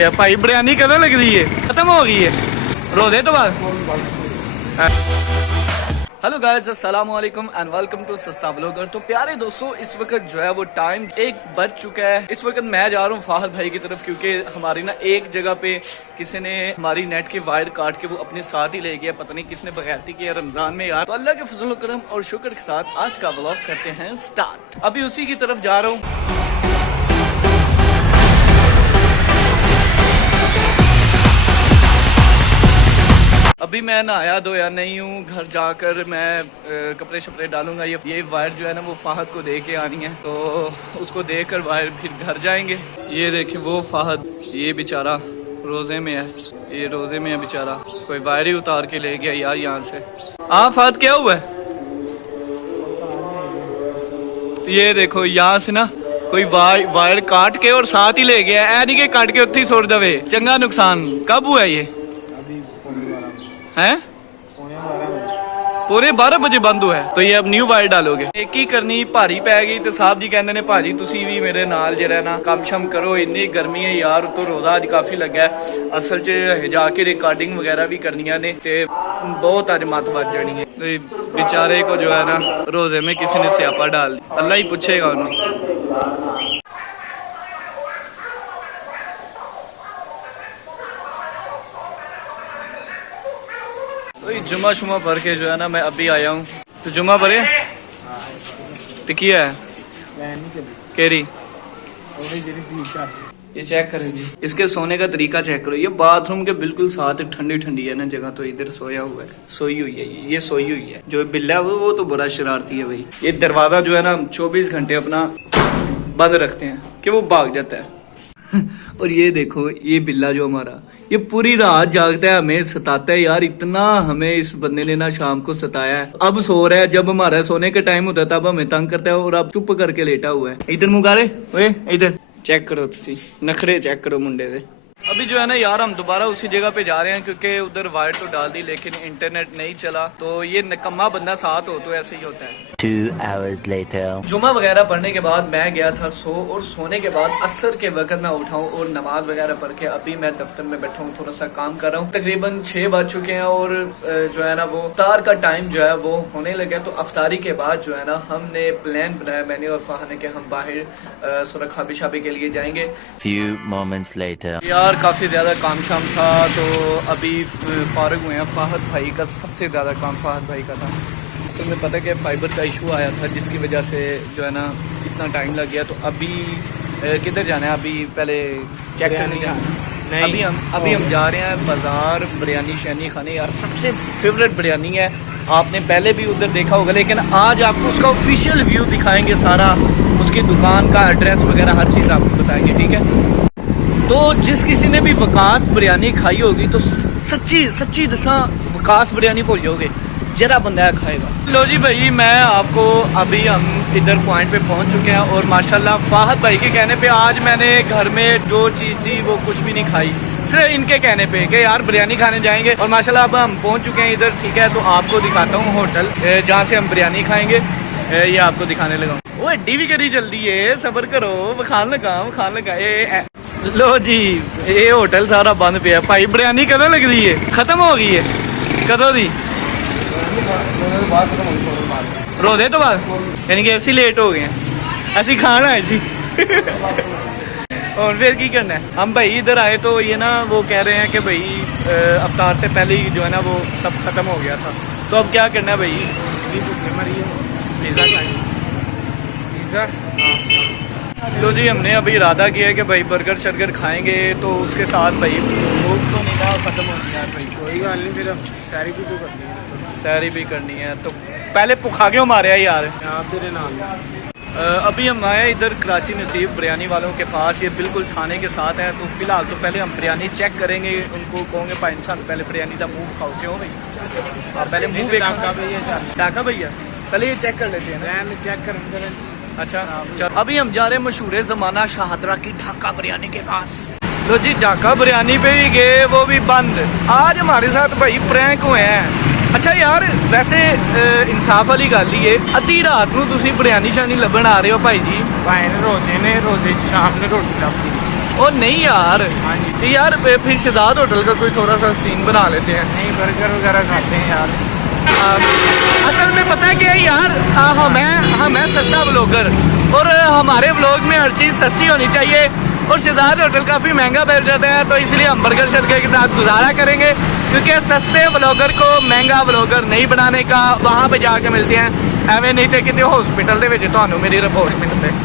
भाई बिरयानी कदों लग रही है, खत्म हो गई है रोजे तो बाद। हेलो गाइस, अस्सलाम वालेकुम एंड वेलकम टू सस्ता व्लॉगर। तो प्यारे दोस्तों, इस वक्त जो है वो टाइम 1 बज चुका है। इस वक्त मैं जा रहा हूँ फाहद भाई की तरफ, क्योंकि हमारी ना एक जगह पे किसी ने हमारी नेट की वायर काट के वो अपने साथ ही ले गया। पता नहीं किसने बगैरती किया रमजान में यार। तो अल्लाह के फजल करम और शुक्र के साथ आज का व्लॉग करते हैं स्टार्ट। अभी उसी की तरफ जा रहा हूँ। अभी मैं नहाया धोया नहीं हूँ, घर जाकर मैं कपड़े शपड़े डालूंगा। ये वायर जो है ना वो फाहद को दे के आनी है, तो उसको देकर वायर फिर घर जाएंगे। ये देखिए वो फाहद, ये बेचारा रोज़े में है, ये रोज़े में है बेचारा। कोई वायर ही उतार के ले गया यार यहाँ से। हाँ फाहद, क्या हुआ है? तो ये देखो यहाँ से ना कोई वायर काट के और साथ ही ले गया। ऐ नहीं कि काट के उत्थे ही छोड़ दवे, चंगा नुकसान। कब हुआ ये? हैं? 12:15 बजे बंद हुआ है। तो ये अब न्यू वायर डालोगे? एक ही करनी भारी पै गई। तो साहब जी कहते ने भाजी तुसी भी मेरे नाल जेड़ा ना काम शम करो, इन्नी गर्मी है यार। तो रोजा अज काफी लगा है। असल च जाके रिकॉर्डिंग वगैरह भी करनिया ने, ते बहुत अज मत बज जानी है। तो बेचारे को जो है ना रोजे में किसी ने स्यापा डाल दी। अल्लाह ही पूछेगा उन्हें। जुम्मा शुमा भर के जो है ना मैं अभी आया हूँ। तो जुम्मा भरे तो किया है केरी। ये चेक करें जी, इसके सोने का तरीका चेक करो। ये बाथरूम के बिल्कुल साथ ठंडी ठंडी है ना जगह। तो इधर सोया हुआ है, सोई हुई है, ये सोई हुई है। जो बिल्ला है वो तो बड़ा शरारती है भाई। ये दरवाजा जो है ना 24 घंटे अपना बंद रखते हैं कि वो भाग जाता है। और ये देखो ये बिल्ला जो हमारा, ये पूरी रात जागता है, हमें सताता है यार। इतना हमें इस बंदे ने ना शाम को सताया है। अब सो रहा है, जब हमारा सोने का टाइम होता है तब हमें तंग करता है, और अब चुप करके लेटा हुआ है। इधर मुगारे ओए, इधर चेक करो, तुसी नखरे चेक करो मुंडे दे। अभी जो है ना यार हम दोबारा उसी जगह पे जा रहे हैं, क्योंकि उधर वायर तो डाल दी लेकिन इंटरनेट नहीं चला। तो ये निकम्मा बंदा साथ हो तो ऐसे ही होता है। 2 hours later जुमा वगैरह पढ़ने के बाद मैं गया था सो, और सोने के बाद असर के वक्त मैं उठाऊं और नमाज वगैरह पढ़ के अभी मैं दफ्तर में बैठा हूँ, थोड़ा सा काम कर रहा हूँ। तकरीबन 6 बज चुके हैं और जो है ना वो इफ्तार का टाइम जो है वो होने लगा। तो अफ्तारी के बाद जो है ना हमने प्लान बनाया, मैंने और फाहा ने, कि हम बाहर थोड़ा खाबी शाबी के लिए जाएंगे। few moments later यार काफ़ी ज़्यादा काम शाम था, तो अभी फारिग हुए हैं। फाहद भाई का सबसे ज़्यादा काम फाहद भाई का था। असल में पता क्या, फाइबर का इशू आया था जिसकी वजह से जो है ना इतना टाइम लग गया। तो अभी किधर जाना है? अभी पहले चेक करने जाना। अभी हम जा रहे हैं बाज़ार बिरयानी शैनी खाने। यार सबसे फेवरेट बिरयानी है, आपने पहले भी उधर देखा होगा, लेकिन आज आपको उसका ऑफिशियल व्यू दिखाएंगे सारा, उसकी दुकान का एड्रेस वगैरह हर चीज़ आपको बताएंगे, ठीक है। तो जिस किसी ने भी वकास बिरयानी खाई होगी तो सच्ची दसा वकास बिरयानी भूल जाओगे, जरा बंदा खाएगा। लो जी भाई, मैं आपको अभी हम इधर पॉइंट पे पहुंच चुके हैं, और माशाल्लाह फाहद भाई के कहने पे आज मैंने घर में जो चीज़ थी वो कुछ भी नहीं खाई, सिर्फ इनके कहने पे कि यार बिरयानी खाने जाएंगे। और माशाल्लाह अब हम पहुंच चुके हैं इधर, ठीक है। तो आपको दिखाता हूँ होटल जहाँ से हम बिरयानी खाएंगे, ये आपको दिखाने लगा। वो एड्डी भी करी जल्दी है, सबर करो, खान लगा। लो जी, ये होटल सारा बंद पे है। भाई बिरयानी कदों लग रही है, खत्म हो गई है? कदों दी? रोजे तो बाद, यानी कि ऐसे लेट हो गए हैं, ऐसे खाना है जी। और फिर की करना है? हम भाई इधर आए तो ये ना वो कह रहे हैं कि भाई अफ्तार से पहले ही जो है ना वो सब खत्म हो गया था। तो अब क्या करना है भाई? पिज़्ज़ा खाएंगे, पिज़्ज़ा। तो जी हमने अभी इरादा किया है कि भाई बर्गर शर्गर खाएंगे, तो उसके साथ भाई भूख तो नहीं था, ख़त्म हो गया भाई। कोई बात नहीं, फिर सैरी भी तो करनी है, सैरी भी करनी है। तो पहले पुखा क्यों मारे यार तेरे नाम। अभी हम आए इधर कराची नसीब बिरयानी वालों के पास, ये बिल्कुल थाने के साथ है। तो फिलहाल तो पहले हम बिरयानी चेक करेंगे, उनको कहोगे भाई इंसान पहले बिरयानी का मुँह खाओ। क्यों भाई? आप पहले मुँह डाका भैया, पहले ये चेक कर लेते हैं, चेक करेंगे। अच्छा चल, अभी हम जा रहे हैं मशहूर ज़माना शाहदरा की ढाका बिरयानी के पास। लो जी, ढाका बिरयानी पे भी गए, वो भी बंद। आज हमारे साथ भाई प्रैंक हुए हैं। अच्छा यार, वैसे इंसाफ वाली गल ही है, अद्धी रात को तुम बिरयानी शानी लभन आ रहे हो भाई जी? भाई ने रोजे शाम ने रोटी लभदी ओ नहीं यार, हाँ जी। तो यार फिर शहजाद होटल का कोई थोड़ा सा सीन बना लेते हैं। नहीं, बर्गर वगैरह खाते हैं यार। असल में पता है क्या है यार, हम है सस्ता ब्लॉगर और हमारे ब्लॉग में हर चीज़ सस्ती होनी चाहिए और शहजाद होटल काफ़ी महंगा बैठ जाता है, तो इसलिए हम बर्गर शर्गर के साथ गुजारा करेंगे, क्योंकि सस्ते ब्लॉगर को महंगा ब्लॉगर नहीं बनाने का वहाँ पे जाके मिलते हैं। एवं नहीं तो कितने हॉस्पिटल के तो मेरी रिपोर्ट मिलते।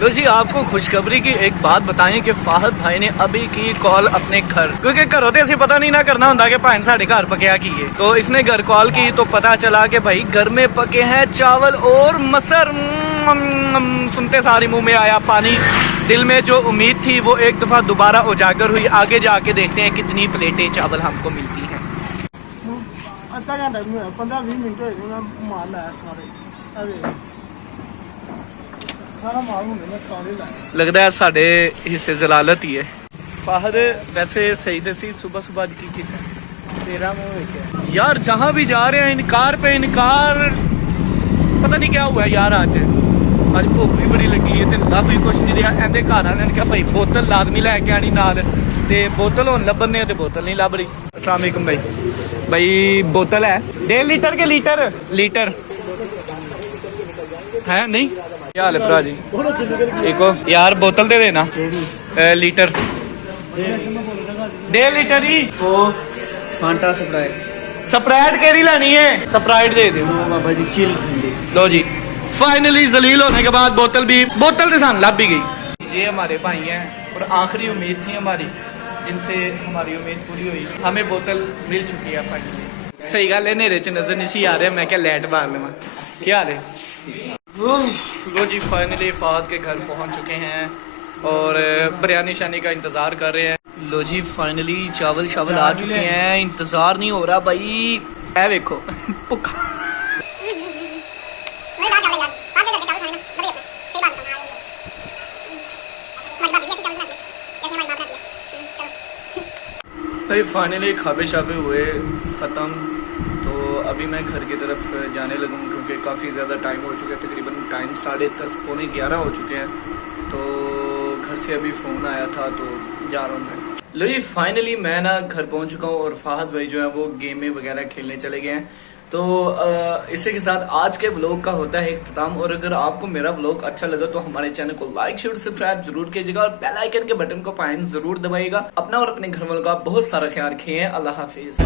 तो जी आपको खुशखबरी की एक बात बताएं कि फाहद भाई ने अभी की कॉल अपने घर, क्योंकि घर होते ऐसे पता नहीं ना करना होता कि भाई साढ़े घर पकया की है, तो इसने घर कॉल की तो पता चला कि भाई घर में पके हैं चावल और मसर। सुनते सारी मुंह में आया पानी, दिल में जो उम्मीद थी वो एक दफ़ा दोबारा उजागर हुई। आगे जाके देखते हैं कितनी प्लेटें चावल हमको मिलती हैं। ਅੱਧਾ ਘੰਟਾ 15-20 ਮਿੰਟ ਹੋਏ ਉਹਨਾਂ ਮਾਲ ਲਾਇਆ ਸਾਰੇ ਸਾਰਾ ਮਾਲ ਹੁੰਦੇ ਨੇ ਕਾਲੇ ਲਾਇਆ। लगता है साढ़े हिस्से जलालत ही है। फाहद वैसे सही दसी सुबह सुबह की थी 13 में होके यार, जहाँ भी जा रहे हैं इनकार पे इनकार, पता नहीं क्या हुआ है यार। आज भुख भी बड़ी लगी है तो लभ भी कुछ नहीं रहा। एंदे घर वाले ने कहा भाई बोतल लाजमी लैके आनी नाल, ते बोतल हुण लभन ने ते बोतल नहीं लभ रही। अस्सलाम वालेकुम भाई बोतल है 1.5 लीटर के लीटर है नहीं? क्या हाल है भरा जी? ठीक हो यार? बोतल दे देना लीटर 1.5 लीटर ही। ਉਹ ਫਾਂਟਾ स्प्राइट केरी लेनी है? स्प्राइट दे दो ਬਾਬਾ ਜੀ ਚਿਲ ਠੰਡੀ। लो जी, फाइनली जलील होने के बाद बोतल तो सान लभ भी गई। ये हमारे भाई हैं और आखिरी उम्मीद थी हमारी, जिनसे हमारी उम्मीद पूरी हुई। हमें बोतल मिल चुकी है फाइनली। सही गल है, नेरे च नजर नहीं सी आ रहा, मैं क्या लाइट मार लवा। क्या हाल है? लो जी फाइनली फाहद के घर पहुंच चुके हैं और बिरयानी शानी का इंतज़ार कर रहे हैं। लो जी फाइनली चावल शावल आ चुके हैं, इंतज़ार नहीं हो रहा भाई। ऐ देखो भुखा भाई। फाइनली खाबे शाबे हुए ख़त्म, तो अभी मैं घर की तरफ जाने लगूँ क्योंकि काफ़ी ज़्यादा टाइम हो चुका है। तकरीबन टाइम 10:30 पौने 11 हो चुके हैं, तो घर से अभी फ़ोन आया था तो जा रहा हूँ मैं। लो जी फाइनली मैं ना घर पहुँच चुका हूँ और फाहद भाई जो है वो गेमें वगैरह खेलने चले गए हैं। तो इसी के साथ आज के व्लॉग का होता है इख्तिताम। और अगर आपको मेरा व्लॉग अच्छा लगा तो हमारे चैनल को लाइक शेयर सब्सक्राइब जरूर कीजिएगा और बेल आइकन के बटन को जरूर दबाइएगा। अपना और अपने घर वालों का बहुत सारा ख्याल रखिए। अल्लाह हाफिज।